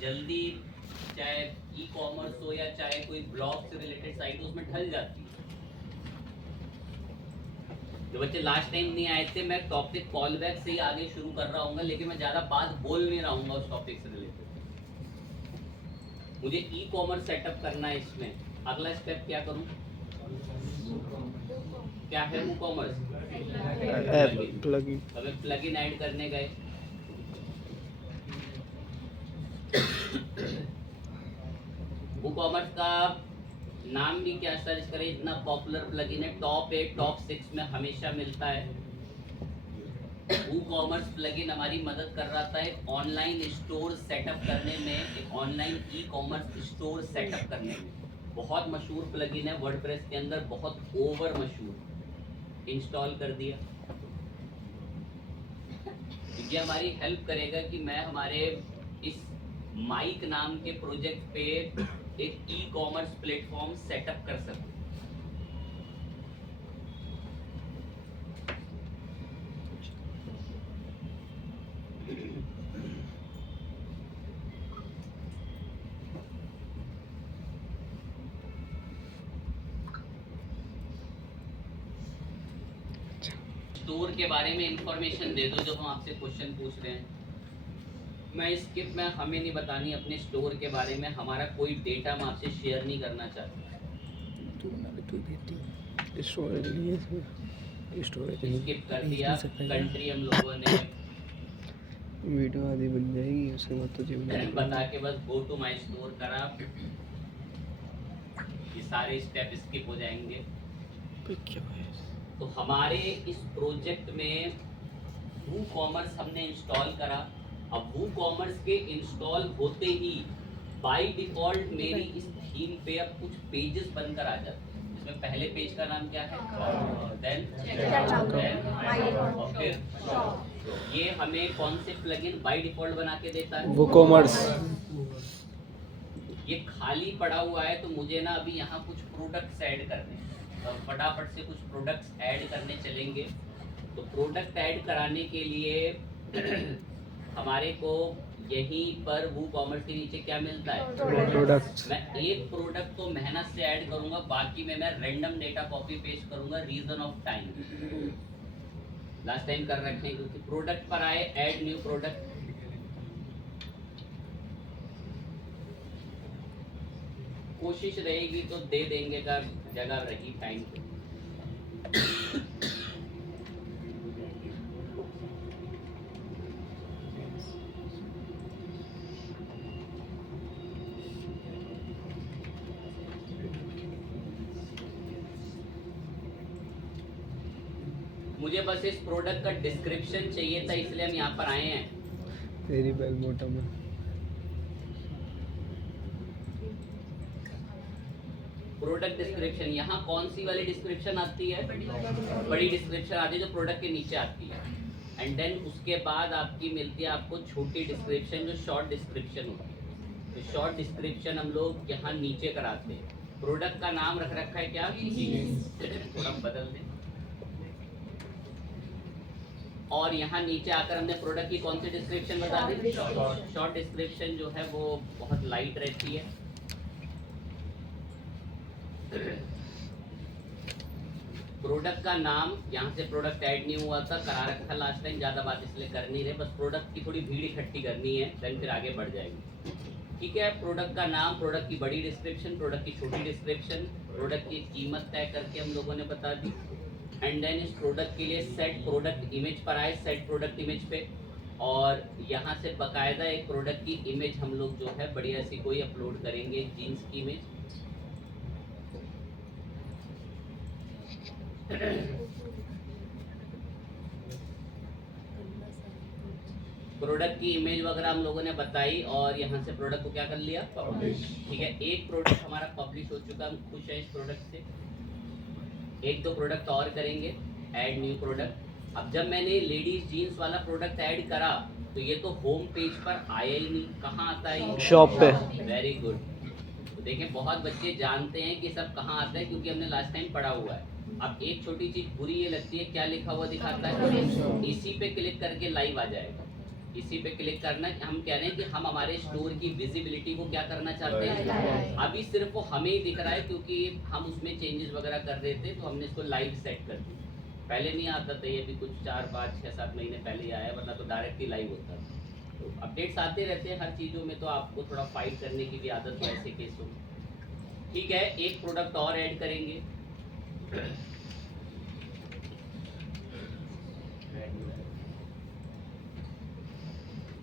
जल्दी, चाहे e commerce हो या चाहे कोई ब्लॉग से रिलेटेड साइट हो, उसमें ढल जाती है। जो बच्चे लास्ट टाइम नहीं आए थे, मैं टॉपिक कॉल बैक से ही आगे शुरू कर रहा हूँ, लेकिन मैं ज़्यादा बात बोल नहीं रहा हूँ उस टॉपिक से रिलेटेड। मुझे ई कॉमर्स सेटअप करना है। इसमें अगला स्टेप क्या करूँ? क्या है वो कॉमर्स? प्लगइन। हमें प्लगइन ऐड करने गए। वो कॉमर्स का नाम भी क्या सर्च करें, इतना पॉपुलर प्लगइन है, टॉप 8 टॉप 6 में हमेशा मिलता है। वो कॉमर्स प्लगइन हमारी मदद कर रहा था एक ऑनलाइन स्टोर सेटअप करने में, एक online e commerce store setup करने में। बहुत मशहूर प्लगइन है वर्डप्रेस के अंदर, बहुत ओवर मशहूर। इंस्टॉल कर दिया, ये हमारी हेल्प करेगा कि मैं हमारे इस माइक नाम के प्रोजेक्ट पे एक ई कॉमर्स प्लेटफॉर्म सेटअप कर सकूं। स्टोर के बारे में इंफॉर्मेशन दे दो, जो हम आपसे क्वेश्चन पूछ रहे हैं। मैं स्किप में हमें नहीं बतानी अपने स्टोर के बारे में, हमारा कोई डेटा हम आपसे शेयर नहीं करना चाहते। स्किप कर दिया। कंट्री हम लोगों ने वीडियो आदि बन जाएगी, उसके बाद तो बता के बस गो टू माई स्टोर करा, ये सारे स्टेप स्किप हो जाएंगे। तो हमारे इस प्रोजेक्ट में वो कॉमर्स हमने इंस्टॉल करा। अब वो कॉमर्स के इंस्टॉल होते ही बाय डिफॉल्ट मेरी इस थीम पे अब कुछ पेजेस बनकर आ जाते हैं। इसमें पहले पेज का नाम क्या है? देन और फिर ये हमें कौन से प्लगइन बाय डिफॉल्ट बना के देता है? वो कॉमर्स। ये खाली पड़ा हुआ है, तो मुझे ना अभी यहाँ कुछ प्रोडक्ट्स ऐड करने हैं, तो फटाफट से कुछ प्रोडक्ट्स ऐड करने चलेंगे। तो प्रोडक्ट ऐड कराने के लिए हमारे को यहीं पर वो कॉमर्स के नीचे क्या मिलता है? प्रोडक्ट्स। मैं एक प्रोडक्ट को मेहनत से ऐड करूंगा, बाकी में मैं रैंडम डेटा कॉपी पेस्ट करूंगा, reason of time. Last time कर रखे हैं, क्योंकि प्रोडक्ट पर आए ऐड न्यू प्रोडक्ट। कोशिश रहेगी तो दे देंगे का जगह रही टाइम। मुझे बस इस प्रोडक्ट का डिस्क्रिप्शन चाहिए था, इसलिए हम यहाँ पर आए हैं। तेरी बेल बॉटम है। प्रोडक्ट डिस्क्रिप्शन, यहाँ कौन सी वाली डिस्क्रिप्शन आती है? बड़ी डिस्क्रिप्शन आती है जो प्रोडक्ट के नीचे आती है। एंड देन उसके बाद आपकी मिलती है आपको छोटी डिस्क्रिप्शन, जो शॉर्ट डिस्क्रिप्शन होती है। तो शॉर्ट डिस्क्रिप्शन हम लोग यहाँ नीचे कराते हैं। प्रोडक्ट का नाम रख रखा है क्या? थोड़ा बदल दें। और यहाँ नीचे आकर हमने प्रोडक्ट की कौन सी डिस्क्रिप्शन बता दी? शॉर्ट डिस्क्रिप्शन जो है वो बहुत लाइट रहती है। प्रोडक्ट का नाम, यहाँ से प्रोडक्ट ऐड नहीं हुआ था, करा रखा लास्ट टाइम, ज़्यादा बात इसलिए कर नहीं रहे, बस प्रोडक्ट की थोड़ी भीड़ इकट्ठी करनी है, देन फिर आगे बढ़ जाएगी। ठीक है, प्रोडक्ट का नाम, प्रोडक्ट की बड़ी डिस्क्रिप्शन, प्रोडक्ट की छोटी डिस्क्रिप्शन, प्रोडक्ट की कीमत तय करके हम लोगों ने बता दी। एंड देन इस प्रोडक्ट के लिए सेट प्रोडक्ट इमेज पर आए, सेट प्रोडक्ट इमेज पे, और यहाँ से बकायदा एक प्रोडक्ट की इमेज हम लोग जो है बढ़िया सी कोई अपलोड करेंगे, जीन्स की इमेज। प्रोडक्ट की इमेज वगैरह हम लोगों ने बताई, और यहाँ से प्रोडक्ट को क्या कर लिया? पब्लिश। ठीक है, एक प्रोडक्ट हमारा पब्लिश हो चुका, हम खुश हैं इस प्रोडक्ट से। एक दो प्रोडक्ट और करेंगे, ऐड न्यू प्रोडक्ट। अब जब मैंने लेडीज जीन्स वाला प्रोडक्ट ऐड करा, तो ये तो होम पेज पर आया ही नहीं। कहाँ आता है? शॉप पे। Very good. तो देखें, बहुत बच्चे जानते हैं कि सब कहाँ आता है, क्योंकि हमने लास्ट टाइम पढ़ा हुआ है। अब एक छोटी चीज बुरी ये लगती है, क्या लिखा हुआ दिखाता है? इसी पे क्लिक करके लाइव आ जाएगा। इसी पे क्लिक करना है। हम कह रहे हैं कि हम हमारे स्टोर की विजिबिलिटी को क्या करना चाहते हैं, अभी सिर्फ वो हमें ही दिख रहा है क्योंकि हम उसमें चेंजेस वगैरह कर रहे थे, तो हमने इसको लाइव सेट कर दिया। पहले नहीं आता था, ये भी कुछ 4, 5, 6, 7 महीने पहले ही आया, वरना तो डायरेक्ट ही लाइव होता था। तो अपडेट्स आते रहते हैं हर चीज़ों में, तो आपको थोड़ा फाइट करने की भी आदत है ऐसे केसों में। ठीक है, एक प्रोडक्ट और ऐड करेंगे।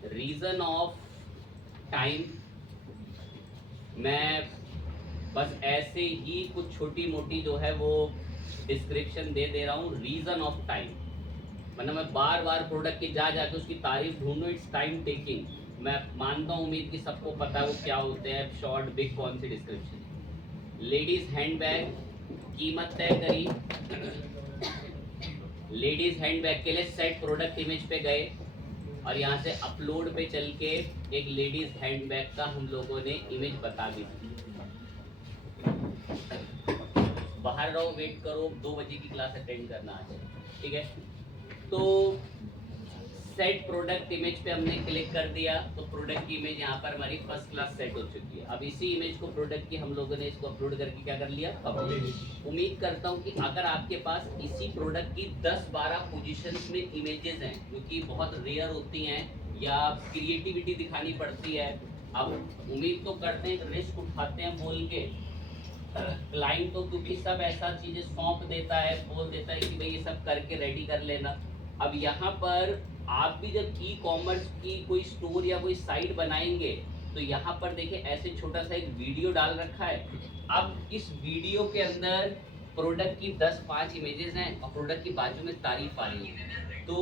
रीजन ऑफ टाइम, मैं बस ऐसे ही कुछ छोटी मोटी जो है वो डिस्क्रिप्शन दे दे रहा हूँ। रीजन ऑफ टाइम मतलब मैं बार बार प्रोडक्ट की जा जाके उसकी तारीफ ढूंढूं, इट्स टाइम टेकिंग। मैं मानता हूँ, उम्मीद कि सबको पता है वो क्या होते हैं, शॉर्ट बिग कौन सी डिस्क्रिप्शन। लेडीज हैंडबैग, कीमत तय करी, लेडीज हैंडबैग के लिए सेट प्रोडक्ट इमेज पे गए और यहाँ से अपलोड पे चल के एक लेडीज हैंडबैग का हम लोगों ने इमेज बता दी। बाहर रहो, वेट करो, 2 बजे की क्लास अटेंड करना आज, ठीक है। तो सेट प्रोडक्ट इमेज पे हमने क्लिक कर दिया, तो प्रोडक्ट की इमेज यहाँ पर हमारी फर्स्ट क्लास सेट हो चुकी है। अब इसी इमेज को प्रोडक्ट की हम लोगों ने इसको अपलोड करके क्या कर लिया, पब्लिश। उम्मीद करता हूँ कि अगर आपके पास इसी प्रोडक्ट की 10-12 पोजीशंस में इमेजेस हैं, क्योंकि बहुत रेयर होती हैं या क्रिएटिविटी दिखानी पड़ती है। अब उम्मीद तो करते हैं, रिस्क उठाते हैं बोल के, क्लाइंट तो क्योंकि सब ऐसा चीजें सौंप देता है, बोल देता है कि भाई ये सब करके रेडी कर लेना। अब यहाँ पर आप भी जब ई कॉमर्स की कोई स्टोर या कोई साइट बनाएंगे, तो यहाँ पर देखिए ऐसे छोटा सा एक वीडियो डाल रखा है। अब इस वीडियो के अंदर प्रोडक्ट की 10-5 इमेजेस हैं और प्रोडक्ट की बाजू में तारीफ आ रही है। तो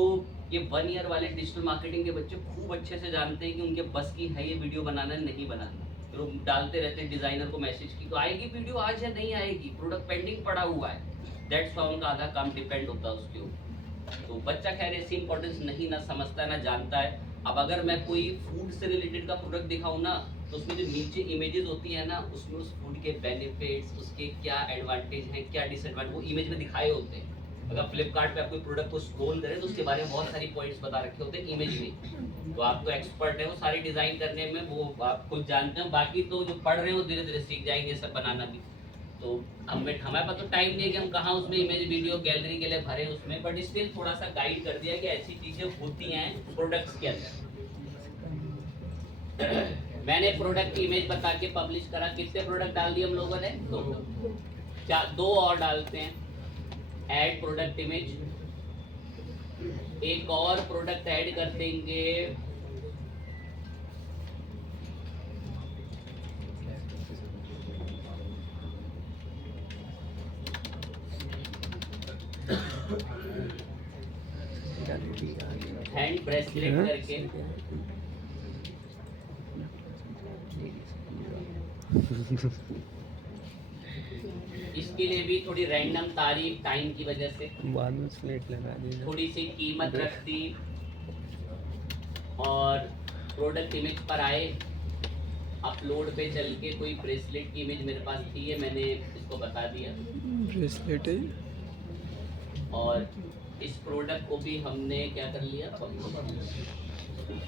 ये 1 ईयर वाले डिजिटल मार्केटिंग के बच्चे खूब अच्छे से जानते हैं कि उनके बस की है ये वीडियो बनाना, नहीं बनाना। तो डालते रहते हैं डिजाइनर को मैसेज की, तो आएगी वीडियो आज या नहीं आएगी, प्रोडक्ट पेंडिंग पड़ा हुआ है। दैट्स वाई उनका आधा काम डिपेंड होता है उसके ऊपर। तो बच्चा खैर ऐसी इंपॉर्टेंस नहीं ना समझता ना जानता है। अब अगर मैं कोई फूड से रिलेटेड का प्रोडक्ट दिखाऊं ना, तो उसमें जो नीचे इमेजेस होती है ना, उसमें उस फूड के बेनिफिट्स, उसके क्या एडवांटेज हैं, क्या डिसएडवांटेज, वो इमेज में दिखाए होते हैं। अगर फ्लिपकार्ट पे आप कोई प्रोडक्ट को स्क्रॉल करें तो उसके बारे में बहुत सारी पॉइंट्स बता रखे होते हैं इमेज में। तो आप तो एक्सपर्ट है वो सारी डिजाइन करने में, वो आप खुद जानते हैं। बाकी तो जो पढ़ रहे हैं वो धीरे धीरे सीख जाएंगे सब बनाना भी। तो हमारे पास तो टाइम नहीं है कि हम कहाँ उसमें इमेज वीडियो गैलरी के लिए भरे उसमें, बट स्टिल थोड़ा सा गाइड कर दिया कि ऐसी चीजें होती हैं प्रोडक्ट्स के अंदर। मैंने प्रोडक्ट की इमेज बता के पब्लिश करा। कितने प्रोडक्ट डाल दिए हम लोगों ने, 2 और डालते हैं। ऐड प्रोडक्ट इमेज, एक और प्रोडक्ट ऐड कर देंगे, हैंड ब्रेसलेट करके। इसके लिए भी थोड़ी रैंडम तारीफ टाइम की वजह से बाद में स्लेट लगा दी, थोड़ी सी कीमत रख दी और प्रोडक्ट इमेज पर आए। अपलोड पे चल के कोई ब्रेसलेट की इमेज मेरे पास थी, है मैंने इसको बता दिया। ब्रेसलेट है और इस प्रोडक्ट को भी हमने क्या कर लिया,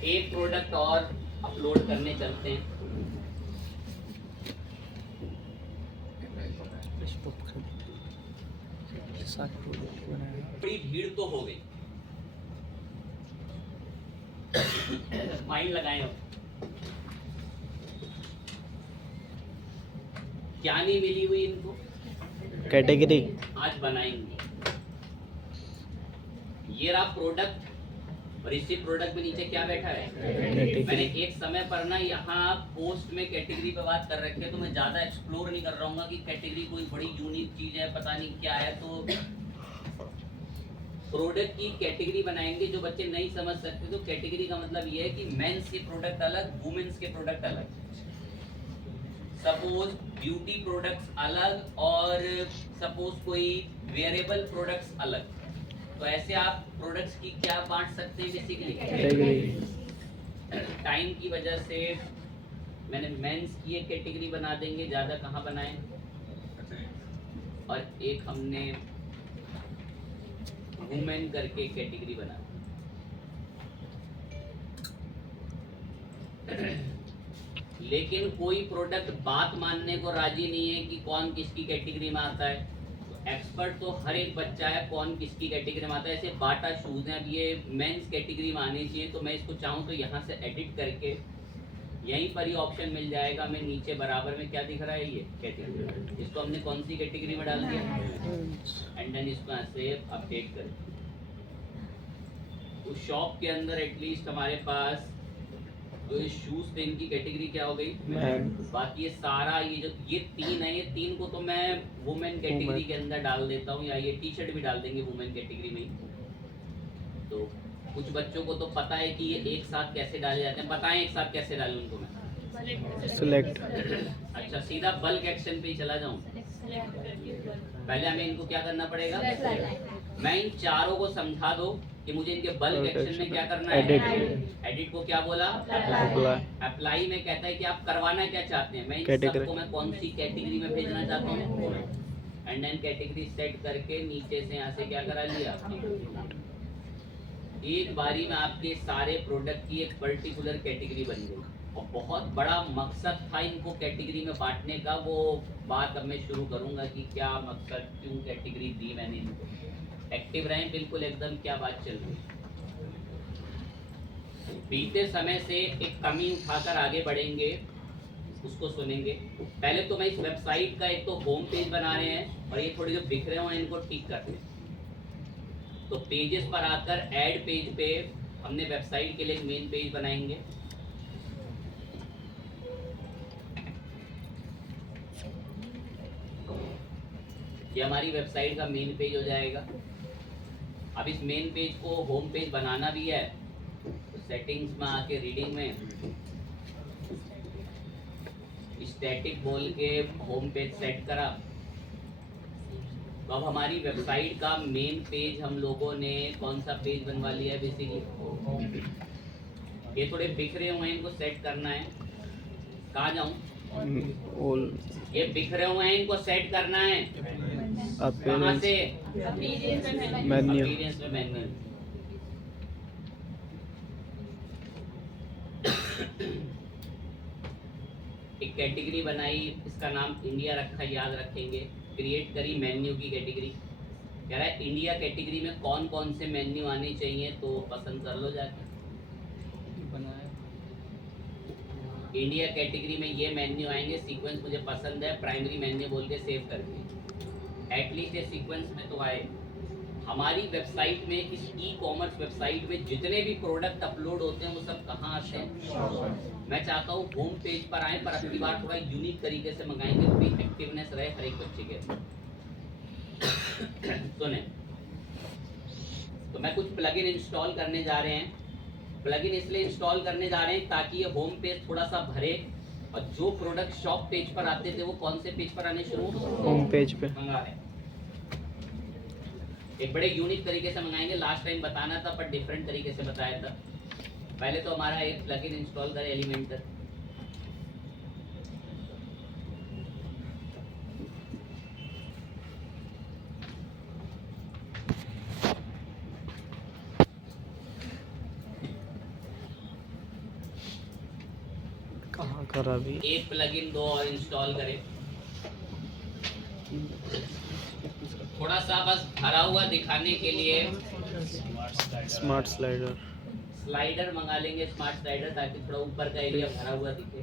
एक प्रोडक्ट और अपलोड करने चलते हैं। बड़ी भीड़ तो हो गई, माइंड लगाए हो, क्या नहीं मिली हुई इनको, कैटेगरी आज बनाएंगे। ये रहा प्रोडक्ट और इसी प्रोडक्ट में नीचे क्या बैठा है। मैंने एक समय पर ना यहाँ पोस्ट में कैटेगरी पे बात कर रखी है, तो मैं ज्यादा एक्सप्लोर नहीं कर रहा हूँ कि कैटेगरी कोई बड़ी यूनिक चीज है, पता नहीं क्या है। तो प्रोडक्ट की कैटेगरी बनाएंगे। जो बच्चे नहीं समझ सकते, तो कैटेगरी का मतलब ये है कि मेंस के प्रोडक्ट अलग, वुमेन्स के प्रोडक्ट अलग। सपोज ब्यूटी प्रोडक्ट्स अलग और सपोज कोई वेयरेबल प्रोडक्ट्स अलग। तो ऐसे आप प्रोडक्ट्स की क्या बांट सकते हैं बेसिकली। टाइम की वजह से मैंने मेंस की एक कैटेगरी बना देंगे, ज़्यादा कहाँ बनाएं। और एक हमने वुमेन करके कैटेगरी बना। लेकिन कोई प्रोडक्ट बात मानने को राजी नहीं है कि कौन किसकी कैटेगरी में आता है। एक्सपर्ट तो हर एक बच्चा है, कौन किसकी कैटेगरी में आता है। ऐसे बाटा शूज़ हैं, अब ये मेंस कैटेगरी में आनी चाहिए, तो मैं इसको चाहूँ तो यहाँ से एडिट करके यहीं पर ही ऑप्शन मिल जाएगा। मैं नीचे बराबर में क्या दिख रहा है, ये कैटेगरी, इसको हमने कौन सी कैटेगरी में डाल दिया, एंड देन इसको यहाँ से अपडेट कर। उस शॉप के अंदर एटलीस्ट हमारे पास जो ये शूज थे इनकी कैटेगरी क्या हो गई, बाकी ये सारा ये तीन है, ये तीन को तो मैं वुमेन कैटेगरी के अंदर डाल देता हूँ, या ये टी शर्ट भी डाल देंगे वुमेन कैटेगरी में ही। तो कुछ बच्चों को तो पता है कि ये एक साथ कैसे डाले जाते हैं, बताएं एक साथ कैसे डालूं उनको मैं। सिलेक्ट। अच्छा, सीधा बल्क एक्शन पे ही चला जाऊं। पहले हमें इनको क्या करना पड़ेगा, मैं इन चारों को समझा दो कि मुझे इनके बल्क एक्शन में क्या करना है। एडिट को क्या बोला, अप्लाई में कहता है कि आप करवाना क्या चाहते हैं। मैं इन सबको मैं कौन सी कैटेगरी में भेजना चाहता हूँ, एंड देन कैटेगरी सेट करके नीचे से यहाँ से क्या करा लिया, एक बारी में आपके सारे प्रोडक्ट की एक पर्टिकुलर कैटेगरी बन गई। और बहुत बड़ा मकसद था इनको कैटेगरी में बांटने का, वो बात अब मैं शुरू करूंगा कि क्या मकसद, क्यों कैटेगरी दी मैंने इनको। एक्टिव रहें बिल्कुल एकदम, क्या बात चल रही है। बीते समय से एक कमी उठाकर आगे बढ़ेंगे, उसको सुनेंगे। पहले तो मैं इस वेबसाइट का एक तो होम पेज बना रहे हैं, और ये थोड़े जो बिखरे हुए हैं इनको ठीक करते हैं। तो पेजेस पर आकर ऐड पेज पे हमने वेबसाइट के लिए एक मेन पेज बनाएंगे। ये हमारी वेबसाइट का मेन पेज हो जाएगा। अब इस मेन पेज को होम पेज बनाना भी है, तो सेटिंग्स में आके रीडिंग में स्टैटिक बोल के होम पेज सेट करा। तो अब हमारी वेबसाइट का मेन पेज हम लोगों ने कौन सा पेज बनवा लिया है बेसिकली। ये थोड़े बिखरे हुए हैं, इनको सेट करना है। कहाँ जाऊँ, ये बिखरे हुए हैं, इनको सेट करना है। कहाँ से, मेन्यू में मेन्यू। एक कैटेगरी बनाई, इसका नाम इंडिया रखा, याद रखेंगे। क्रिएट करी मेन्यू की कैटेगरी। कह रहा है इंडिया कैटेगरी में कौन कौन से मेन्यू आने चाहिए, तो पसंद कर लो जाके। बनाया इंडिया कैटेगरी में ये मेन्यू आएंगे, सीक्वेंस मुझे पसंद है, प्राइमरी मेन्यू बोल के सेव कर दिए। एटलीस्ट ये सीक्वेंस में तो आए। हमारी वेबसाइट में, इस ई कॉमर्स वेबसाइट में जितने भी प्रोडक्ट अपलोड होते हैं वो सब कहाँ आते हैं। मैं चाहता हूँ होम पेज पर आए, पर अगली बार थोड़ा यूनिक तरीके से मंगाएंगे, थोड़ी एक्टिवनेस रहे हर एक बच्चे के। सुने, तो मैं कुछ प्लगइन इंस्टॉल करने जा रहे हैं। प्लगइन इसलिए इंस्टॉल करने जा रहे हैं ताकि ये होम पेज थोड़ा सा भरे, और जो प्रोडक्ट शॉप पेज पर आते थे वो कौन से पेज पर आने शुरू, होम पेज पे मंगा रहे हैं। एक बड़े यूनिक तरीके से मंगाएंगे। लास्ट टाइम बताना था पर डिफरेंट तरीके से बताया था। पहले तो हमारा एक प्लगइन इंस्टॉल करें, एलिमेंटर। कहाँ करा अभी, एक प्लगइन दो और इंस्टॉल करें। थोड़ा सा बस भरा हुआ दिखाने के लिए स्मार्ट स्लाइडर मंगा लेंगे, स्मार्ट स्लाइडर, ताकि थोड़ा ऊपर का एरिया भरा हुआ दिखे।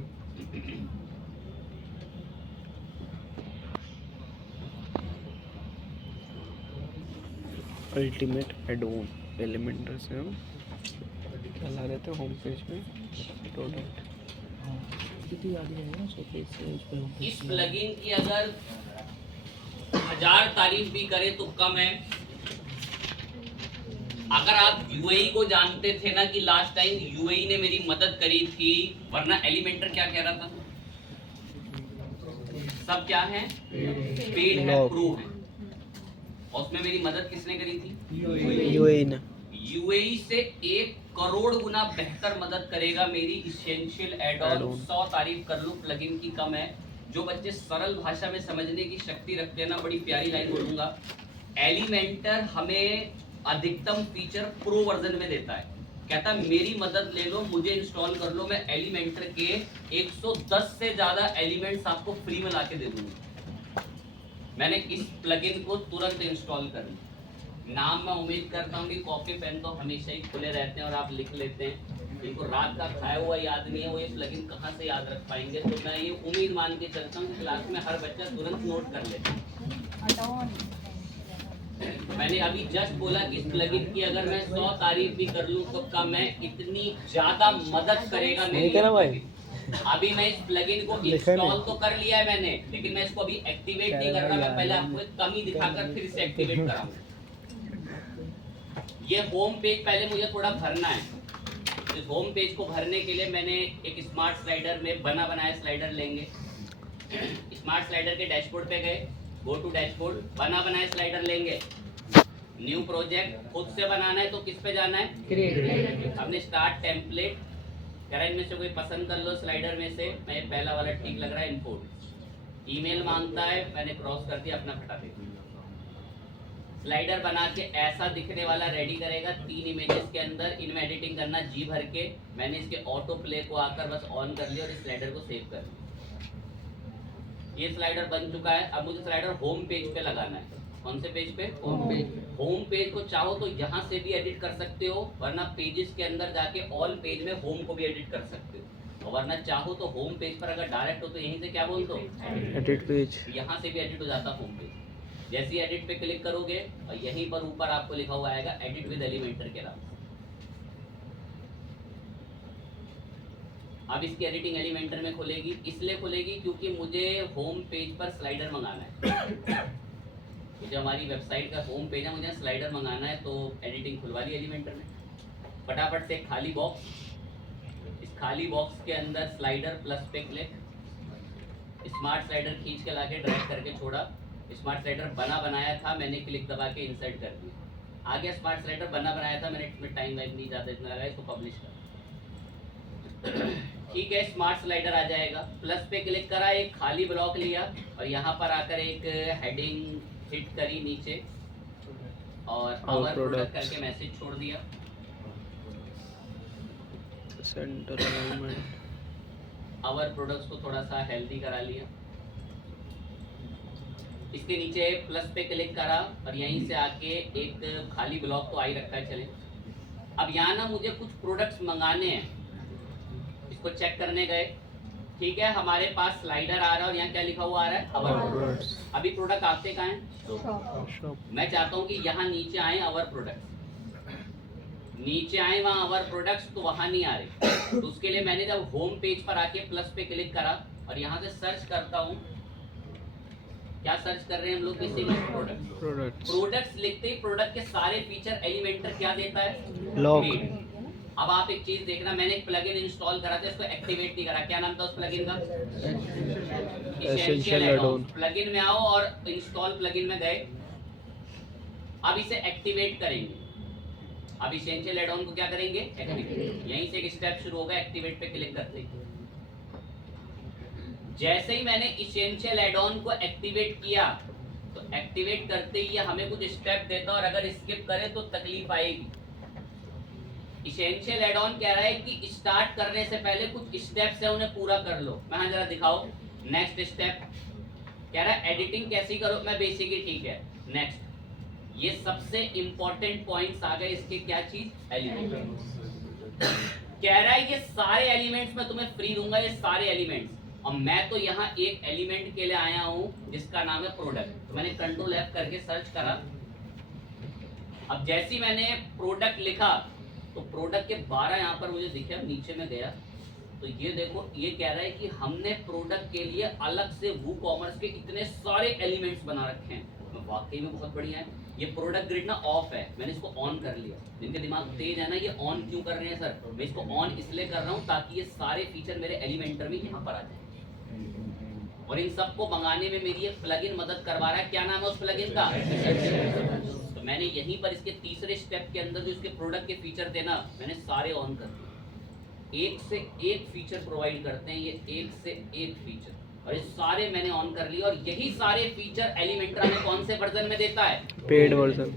अल्टीमेट एडोन एलिमेंटर से हम क्या ला रहे थे होम पेज पे प्रोडक्ट। इस प्लगइन की अगर 1000 तारीफ भी करें तो कम है। अगर आप यूएई को जानते थे ना कि लास्ट टाइम यूएई ने मेरी मदद करी थी, वरना एलिमेंटर क्या कह रहा था, सब क्या है, पेड है, प्रो है। और उसमें मेरी मदद किसने करी थी, यूएई ने। यूएई से 1 करोड़ गुना बेहतर मदद करेगा मेरी इसेंशियल एड-ऑन। 100 तारीफ कर लूं प्लगइन की कम है। जो बच्चे सरल भाषा में समझने की शक्ति रखते हैं ना, बड़ी प्यारी लाइन बोलूंगा, एलिमेंटर हमें अधिकतम फीचर प्रो वर्जन में देता है। कहता मेरी मदद ले लो, मुझे इंस्टॉल कर लो, मैं एलिमेंटर के 110 से ज्यादा एलिमेंट्स आपको फ्री में लाके दे दूंगा। मैंने इस प्लगइन को तुरंत इंस्टॉल कर लिया। नाम मैं उम्मीद करता हूँ कि कॉपी पेन तो हमेशा ही खुले रहते हैं और आप लिख लेते हैं। इनको रात का खाया हुआ याद नहीं है, वो ये प्लगइन कहाँ से याद रख पाएंगे। तो मैं ये उम्मीद मान के चलता हूँ कि क्लास में हर बच्चा तुरंत नोट कर लेता है। मैंने अभी जस्ट बोला कि इस प्लगइन की अगर मैं 100 तारीफ भी कर लूँ तो कम है, इतनी ज्यादा मदद करेगा मेरी। अभी मैं इस प्लगइन को इंस्टॉल तो कर लिया है मैंने, लेकिन मैं इसको अभी एक्टिवेट नहीं कर रहा। मैं पहले आपको एक कमी दिखाकर फिर इसे एक्टिवेट कराऊंगा। ये होम पेज पहले मुझे थोड़ा भरना है। इस होम पेज को भरने के लिए मैंने एक स्मार्ट स्लाइडर में बना बनाया स्लाइडर लेंगे। स्मार्ट स्लाइडर के डैशबोर्ड पे गए, गो टू डैशबोर्ड, बना बनाया स्लाइडर लेंगे। न्यू प्रोजेक्ट खुद से बनाना है तो किस पे जाना है, क्रिएट। हमने स्टार्ट टेम्पलेट करा, इनमें से कोई पसंद कर लो स्लाइडर में से। मैं पहला वाला ठीक लग रहा है, इंपोर्ट। ईमेल मांगता है, मैंने क्रॉस कर दिया, अपना फटा दे। स्लाइडर बना के ऐसा दिखने वाला रेडी करेगा 3 इमेजेस के अंदर। इनमें एडिटिंग करना जी भर के। मैंने इसके ऑटो प्ले को आकर बस ऑन कर लिया और इस स्लाइडर को सेव कर लिया। ये स्लाइडर बन चुका है। अब मुझे स्लाइडर होम पेज पे लगाना है। कौन से पेज पे, होम पेज। होम पेज को चाहो तो यहाँ से भी एडिट कर सकते हो, वरना पेजेस के अंदर जाके ऑल पेज में होम को भी एडिट कर सकते हो, और वरना चाहो तो होम पेज पर अगर डायरेक्ट हो तो यहीं से क्या बोल दो, एडिट पेज। यहाँ से भी एडिट हो जाता होम पेज। जैसे एडिट पे क्लिक करोगे और यहीं पर ऊपर आपको लिखा हुआ आएगा एडिट विद एलिमेंटर के नाम। अब इसकी एडिटिंग एलिमेंटर में खुलेगी, इसलिए खुलेगी क्योंकि मुझे होम पेज पर स्लाइडर मंगाना है। मुझे हमारी वेबसाइट का होम पेज है, मुझे स्लाइडर मंगाना है, तो एडिटिंग खुलवा ली एलिमेंटर में। फटाफट से खाली बॉक्स, इस खाली बॉक्स के अंदर स्लाइडर प्लस पे क्लिक, स्मार्ट स्लाइडर खींच के लाके ड्रैग करके छोड़ा। स्मार्ट स्लाइडर बना बनाया था, मैंने क्लिक दबा के इंसर्ट कर दिया। आ गया स्मार्ट स्लाइडर बना बनाया था, मैंने इसमें टाइम वाइम नहीं ज़्यादा इतना लगा, इसको पब्लिश कर। ठीक है, स्मार्ट स्लाइडर आ जाएगा। प्लस पे क्लिक करा, एक खाली ब्लॉक लिया और यहाँ पर आकर एक हेडिंग हिट करी नीचे और आवर प्रोडक्ट करके मैसेज छोड़ दिया। सेंटर अलाइनमेंट, आवर प्रोडक्ट्स को थोड़ा सा हेल्दी करा लिया। इसके नीचे प्लस पे क्लिक करा और यहीं से आके एक खाली ब्लॉक तो आ ही रखा है, चले। अब यहाँ ना मुझे कुछ प्रोडक्ट्स मंगाने हैं, इसको चेक करने गए। ठीक है, हमारे पास स्लाइडर आ रहा है और यहाँ क्या लिखा हुआ आ रहा है, अवर प्रोडक्ट्स। अभी प्रोडक्ट आते कहाँ हैं, मैं चाहता हूँ कि यहाँ नीचे आए अवर प्रोडक्ट्स, नीचे आए वहाँ अवर प्रोडक्ट्स, तो वहाँ नहीं आ रहे। तो उसके लिए मैंने जब होम पेज पर आके प्लस पे क्लिक करा और यहाँ से सर्च करता हूँ, क्या सर्च कर रहे हैं हम लोग, बेसिकली प्रोडक्ट्स लिखते ही प्रोडक्ट के सारे फीचर एलिमेंटर क्या देता है, लॉक। अब आप एक चीज देखना, मैंने एक प्लगइन इंस्टॉल करा था, इसको एक्टिवेट नहीं करा। क्या नाम था उस प्लगइन का, एसेंशियल ऐड-ऑन। प्लगइन में आओ और इंस्टॉल प्लगइन में गए। अब इसे एक्टिवेट करेंगे। अब एसेंशियल ऐड-ऑन को क्या करेंगे, एक्टिवेट। यहीं से एक स्टेप शुरू होगा, एक्टिवेट पे क्लिक करते ही। जैसे ही मैंने एसेंशियल ऐड-ऑन को एक्टिवेट किया तो एक्टिवेट करते ही हमें कुछ स्टेप देता और अगर स्किप करें तो तकलीफ आएगी। एसेंशियल ऐड-ऑन कह रहा है कि स्टार्ट करने से पहले कुछ स्टेप्स है उन्हें पूरा कर लो। मैं जरा दिखाओ, नेक्स्ट स्टेप कह रहा है एडिटिंग कैसी करो, मैं बेसिक ही ठीक है, नेक्स्ट। ये सबसे इंपॉर्टेंट पॉइंट्स आ गए इसके, क्या चीज, एलिमेंट। कह रहा है ये सारे एलिमेंट्स मैं तुम्हें फ्री दूंगा, ये सारे एलिमेंट्स। और मैं तो यहाँ एक एलिमेंट के लिए आया हूँ जिसका नाम है प्रोडक्ट। तो मैंने कंट्रोल F करके सर्च करा। अब जैसे ही मैंने प्रोडक्ट लिखा तो प्रोडक्ट के 12 यहाँ पर मुझे दिखे। नीचे में गया तो ये देखो, ये कह रहा है कि हमने प्रोडक्ट के लिए अलग से वूकॉमर्स के इतने सारे एलिमेंट्स बना रखे हैं। वाकई में बहुत बढ़िया है। ये प्रोडक्ट ग्रिड ना ऑफ है, मैंने इसको ऑन कर लिया। जिनके दिमाग तेज है ना, ये ऑन क्यों कर रहे हैं सर, मैं इसको ऑन इसलिए कर रहा हूँ ताकि ये सारे फीचर मेरे एलिमेंटर में यहाँ पर आ जाए। और इन सबको मंगाने में मेरी एक प्लगइन मदद करवा रहा है। क्या नाम है उस प्लगइन का, तो मैंने यहीं पर इसके तीसरे स्टेप के अंदर जो इसके प्रोडक्ट के फीचर थे ना, मैंने सारे ऑन कर दिए। एक से एक फीचर प्रोवाइड करते हैं ये, एक से एक फीचर, और ये सारे मैंने ऑन कर लिए। और यही सारे फीचर एलिमेंटर में कौन से वर्जन में देता है, पेड वर्जन।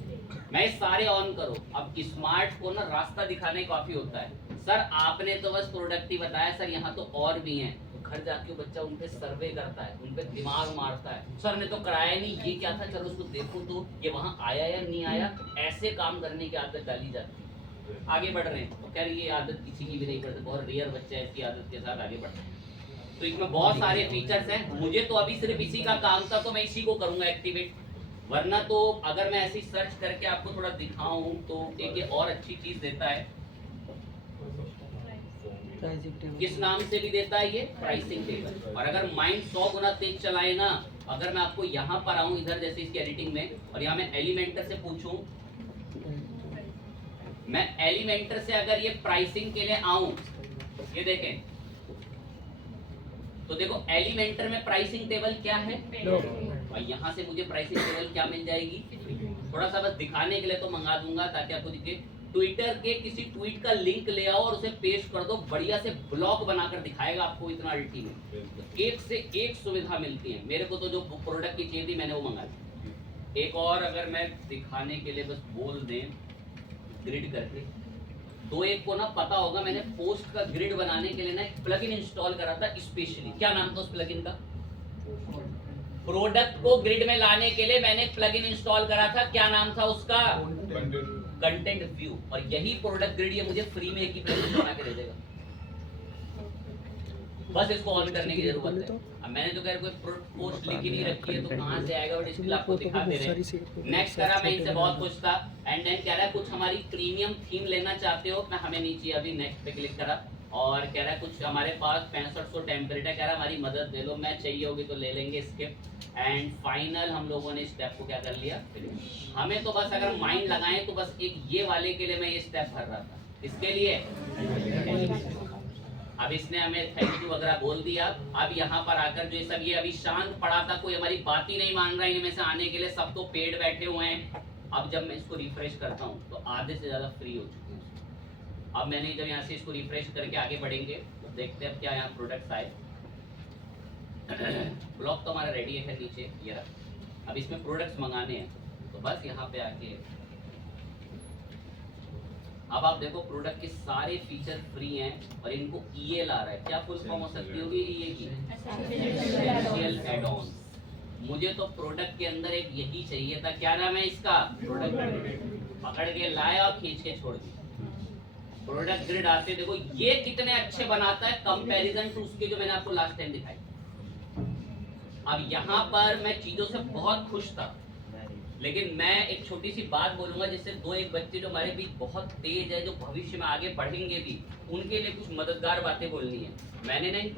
मैं सारे ऑन करो। अब स्मार्ट को ना रास्ता दिखाने काफी होता है। सर आपने तो बस प्रोडक्ट ही बताया, सर यहाँ तो और भी हैं। तो घर जाके वो बच्चा उन पे सर्वे करता है, उन पे दिमाग मारता है, सर ने तो कराया नहीं, ये क्या था, चलो उसको देखो तो ये वहाँ आया या नहीं आया। ऐसे काम करने की आदत डाली जाती है। आगे बढ़ रहे हैं तो खैर ये आदत किसी की भी नहीं करते, बहुत रेयर बच्चे ऐसी आदत के साथ आगे बढ़ रहे हैं। तो इसमें बहुत सारे फीचर्स हैं। मुझे तो अभी सिर्फ इसी का काम था तो मैं इसी को करूंगा एक्टिवेट, वरना तो अगर मैं ऐसी सर्च करके आपको थोड़ा दिखाऊं तो एक ये और अच्छी चीज देता है। किस नाम से भी देता है ये? Pricing table. और अगर माइंड 100 गुना तेज चलाए ना, अगर मैं आपको यहाँ पर आऊं इधर जैसे इसकी एडिटिंग में, और यहाँ मैं एलिमेंटर से पूछूं, मैं एलिमेंटर से अगर ये प्राइसिंग के लिए आऊं, ये देखें तो देखो एलिमेंटर में प्राइसिंग टेबल क्या है, और यहाँ से मुझे प्राइसिंग टेबल क्या मिल जाएगी। थोड़ा सा बस दिखाने के लिए तो मंगा दूंगा ताकि आपको दिखे। ट्विटर के किसी ट्वीट का लिंक ले आओ और उसे पेस्ट कर दो, बढ़िया से ब्लॉग बनाकर दिखाएगा आपको इतना अल्टीमेट। एक से एक सुविधा मिलती है। मेरे को तो जो प्रोडक्ट की चाहिए थी मैंने वो मंगा दी। एक और अगर मैं दिखाने के लिए बस बोल दें ग्रिड करके, तो एक को ना पता होगा मैंने पोस्ट का ग्रिड बनाने के लिए ना एक प्लगइन इंस्टॉल करा था स्पेशली। क्या नाम था उस प्लगइन का? प्रोडक्ट को ग्रिड में लाने के लिए मैंने एक प्लगइन इंस्टॉल करा था। क्या नाम था उसका? Content view. और यही प्रोडक्ट ग्रिड ये मुझे फ्री में एक ही प्लगइन बना के दे देगा। बस इसको ऑन करने की जरूरत है। अब मैंने तो कह कोई पोस्ट लिखी नहीं रखी है तो कहाँ से आएगा, बट इसलिए आपको दिखा दे रहे हैं। नेक्स्ट करा मैं इनसे बहुत कुछ था, एंड देन कह रहा है कुछ हमारी प्रीमियम थीम लेना चाहते हो, मैं हमें नीचे अभी नेक्स्ट पे क्लिक करा, और कह रहा है कुछ हमारे पास 6500 टेम्पलेट है, कह रहा है हमारी मदद ले लो, मैं चाहिए होगी तो ले लेंगे स्किप। एंड फाइनल हम लोगों ने स्टेप को क्या कर लिया, हमें तो बस अगर माइंड लगाएं तो बस एक ये वाले के लिए मैं ये स्टेप भर रहा था, इसके लिए। अब इसने हमें थैंक यू वगैरह बोल दिया। अब यहाँ पर आकर जो ये सब ये अभी शांत पड़ा था, कोई हमारी बात ही नहीं मान रहा है इनमें से आने के लिए, सब तो पेड बैठे हुए हैं। अब जब मैं इसको रिफ्रेश करता हूँ तो आधे से ज़्यादा फ्री हो चुके हैं। अब मैंने जब यहाँ से इसको रिफ्रेश करके आगे बढ़ेंगे तो देखते हैं क्या यहाँ प्रोडक्ट्स आए। ब्लॉग तो हमारा रेडी है नीचे ये रहा। अब इसमें प्रोडक्ट्स मंगाने हैं तो बस यहाँ पे आके अब आप देखो प्रोडक्ट के सारे फीचर फ्री हैं और इनको EL आ रहा है। क्या फुल फॉर्म हो सकती होगी ये की? Essential add on. मुझे तो प्रोडक्ट के अंदर एक यही चाहिए था। क्या नाम है इसका? प्रोडक्ट। पकड़ के लाया और खींच के छोड़ दिया। प्रोडक्ट ग्रिड आते देखो ये कितने अच्छे बनाता है कंपैरिजन टू उसके जो मैंने आपको लास्ट टाइम दिखाई। अब यहाँ पर मैं चीजों से बहुत खुश था, लेकिन मैं एक छोटी सी बात बोलूंगा जिससे दो एक बच्चे जो हमारे बीच बहुत तेज है, जो भविष्य में आगे बढ़ेंगे भी, उनके लिए कुछ मददगार बातें बोलनी है। मैंने ना इन